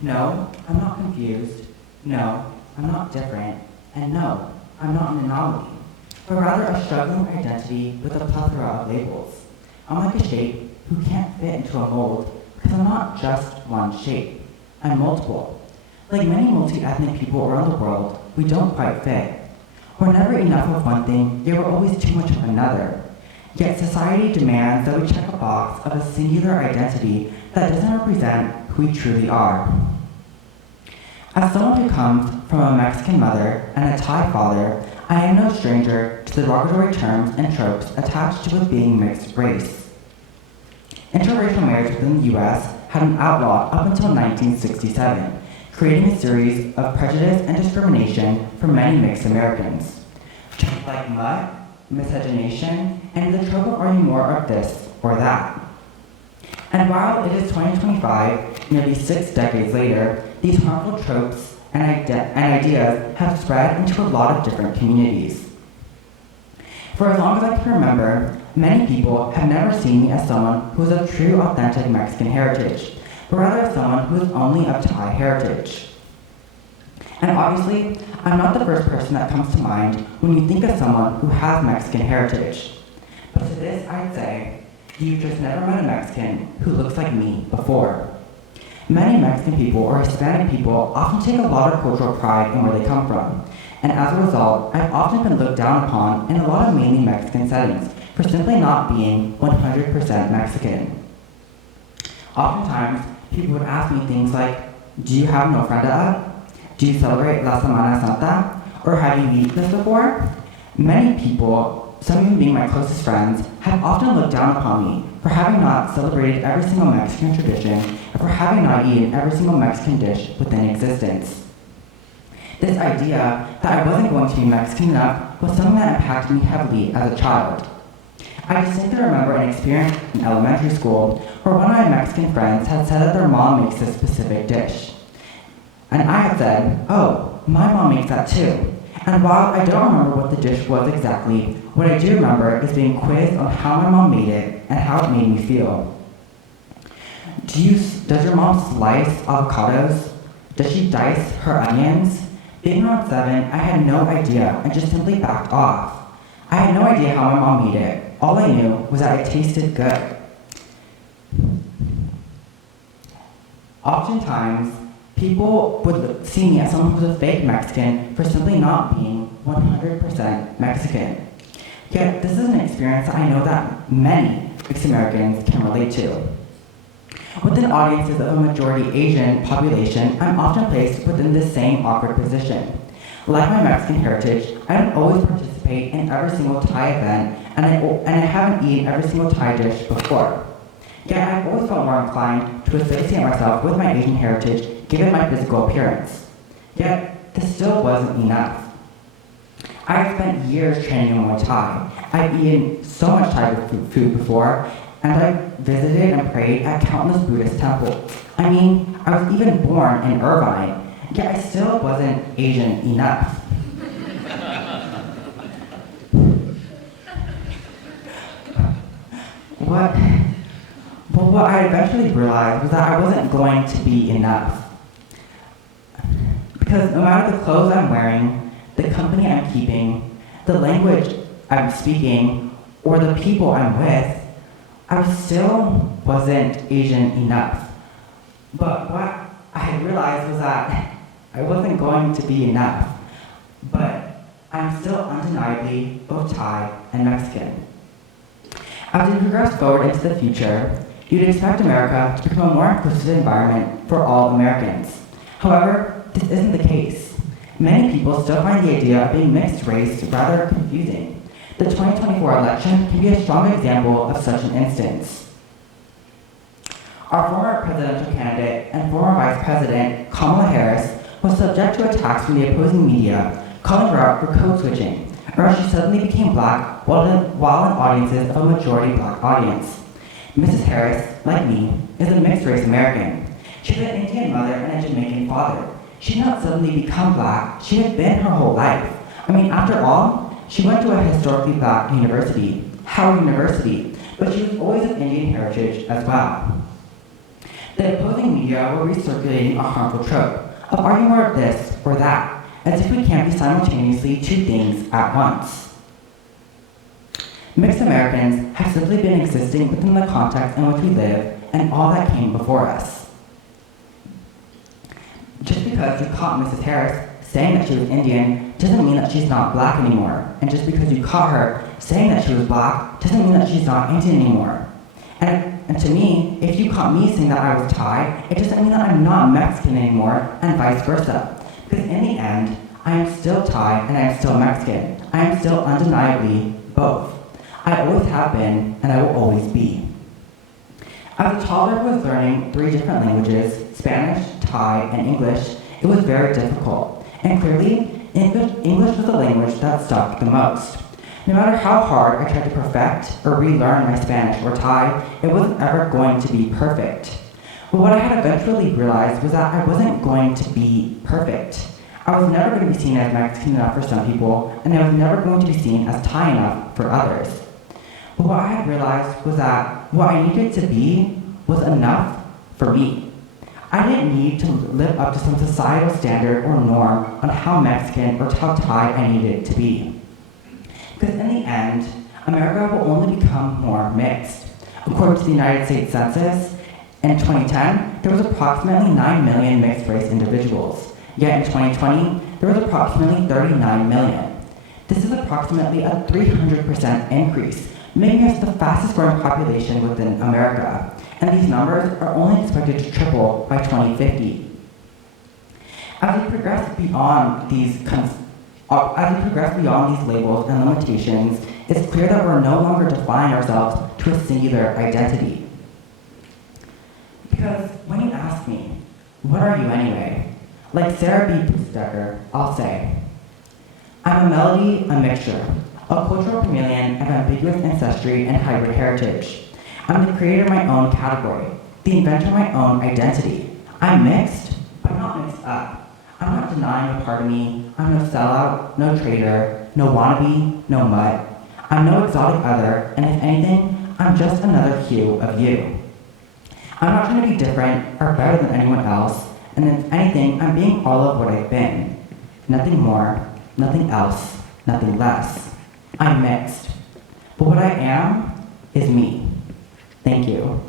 No, I'm not confused. No, I'm not different. And no, I'm not an anomaly, but rather a struggling identity with a plethora of labels. I'm like a shape who can't fit into a mold because I'm not just one shape. I'm multiple. Like many multi-ethnic people around the world, we don't quite fit. We're never enough of one thing, yet we're always too much of another. Yet society demands that we check a box of a singular identity that doesn't represent who we truly are. As someone who comes from a Mexican mother and a Thai father, I am no stranger to the derogatory terms and tropes attached to it being mixed race. Interracial marriage within the US had been outlawed up until 1967, creating a series of prejudice and discrimination for many mixed Americans. Terms like mutt, miscegenation, and the trope of arguing more of this or that. And while it is 2025, nearly 6 decades later, these harmful tropes and ideas have spread into a lot of different communities. For as long as I can remember, many people have never seen me as someone who is of true, authentic Mexican heritage, but rather as someone who is only of Thai heritage. And obviously, I'm not the first person that comes to mind when you think of someone who has Mexican heritage. But to this, I'd say, you've just never met a Mexican who looks like me before. Many Mexican people or Hispanic people often take a lot of cultural pride in where they come from, and as a result, I've often been looked down upon in a lot of mainly Mexican settings for simply not being 100% Mexican. Oftentimes, people would ask me things like, do you have no ofrenda up? Do you celebrate La Semana Santa? Or have you eaten this before? Many people, some even being my closest friends, have often looked down upon me for having not celebrated every single Mexican tradition and for having not eaten every single Mexican dish within existence. This idea that I wasn't going to be Mexican enough was something that impacted me heavily as a child. I distinctly remember an experience in elementary school where one of my Mexican friends had said that their mom makes a specific dish. And I had said, oh, my mom makes that too. And while I don't remember what the dish was exactly, what I do remember is being quizzed on how my mom made it and how it made me feel. Does your mom slice avocados? Does she dice her onions? Being around 7, I had no idea and just simply backed off. I had no idea how my mom made it. All I knew was that it tasted good. Oftentimes, people would see me as someone who's a fake Mexican for simply not being 100% Mexican. Yet, this is an experience that I know that many mixed Americans can relate to. Within audiences of a majority Asian population, I'm often placed within this same awkward position. Like my Mexican heritage, I don't always participate in every single Thai event, and I haven't eaten every single Thai dish before. Yet I've always felt more inclined to associate myself with my Asian heritage given my physical appearance. Yet, this still wasn't enough. I've spent years training in Muay Thai. I've eaten so much Thai food before, and I've visited and prayed at countless Buddhist temples. I mean, I was even born in Irvine, yet I still wasn't Asian enough. What I eventually realized was that I wasn't going to be enough. Because no matter the clothes I'm wearing, the company I'm keeping, the language I'm speaking, or the people I'm with, I still wasn't Asian enough. But what I realized was that I wasn't going to be enough. But I'm still undeniably both Thai and Mexican. As we progress forward into the future, you'd expect America to become a more inclusive environment for all Americans. However, this isn't the case. Many people still find the idea of being mixed race rather confusing. The 2024 election can be a strong example of such an instance. Our former presidential candidate and former Vice President, Kamala Harris, was subject to attacks from the opposing media, calling her out for code switching, or she suddenly became black while in audiences of a majority black audience. Mrs. Harris, like me, is a mixed-race American. She had an Indian mother and a Jamaican father. She did not suddenly become black, she had been her whole life. I mean, after all, she went to a historically black university, Howard University, but she was always of Indian heritage as well. The opposing media were recirculating a harmful trope of are you more of this or that, as if we can't be simultaneously two things at once. Mixed Americans have simply been existing within the context in which we live and all that came before us. Just because you caught Mrs. Harris saying that she was Indian doesn't mean that she's not black anymore. And just because you caught her saying that she was black doesn't mean that she's not Indian anymore. And to me, if you caught me saying that I was Thai, it doesn't mean that I'm not Mexican anymore, and vice versa. Because in the end, I am still Thai and I am still Mexican. I am still undeniably both. I always have been, and I will always be. As a toddler who was learning 3 different languages, Spanish, Thai, and English, it was very difficult. And clearly, English was the language that stuck the most. No matter how hard I tried to perfect or relearn my Spanish or Thai, it wasn't ever going to be perfect. But what I had eventually realized was that I wasn't going to be perfect. I was never going to be seen as Mexican enough for some people, and I was never going to be seen as Thai enough for others. But what I had realized was that what I needed to be was enough for me. I didn't need to live up to some societal standard or norm on how Mexican or how Thai I needed to be. Because in the end, America will only become more mixed. According to the United States Census, in 2010, there was approximately 9 million mixed-race individuals. Yet in 2020, there was approximately 39 million. This is approximately a 300% increase, making us the fastest-growing population within America. And these numbers are only expected to triple by 2050. As we progress beyond these labels and limitations, it's clear that we're no longer defining ourselves to a singular identity. Because when you ask me, what are you anyway? Like Sarah B. Pustecker, I'll say, I'm a melody, a mixture, a cultural chameleon of ambiguous ancestry and hybrid heritage. I'm the creator of my own category, the inventor of my own identity. I'm mixed, but not mixed up. I'm not denying a part of me. I'm no sellout, no traitor, no wannabe, no mutt. I'm no exotic other, and if anything, I'm just another hue of you. I'm not trying to be different or better than anyone else, and if anything, I'm being all of what I've been. Nothing more, nothing else, nothing less. I'm mixed. But what I am is me. Thank you.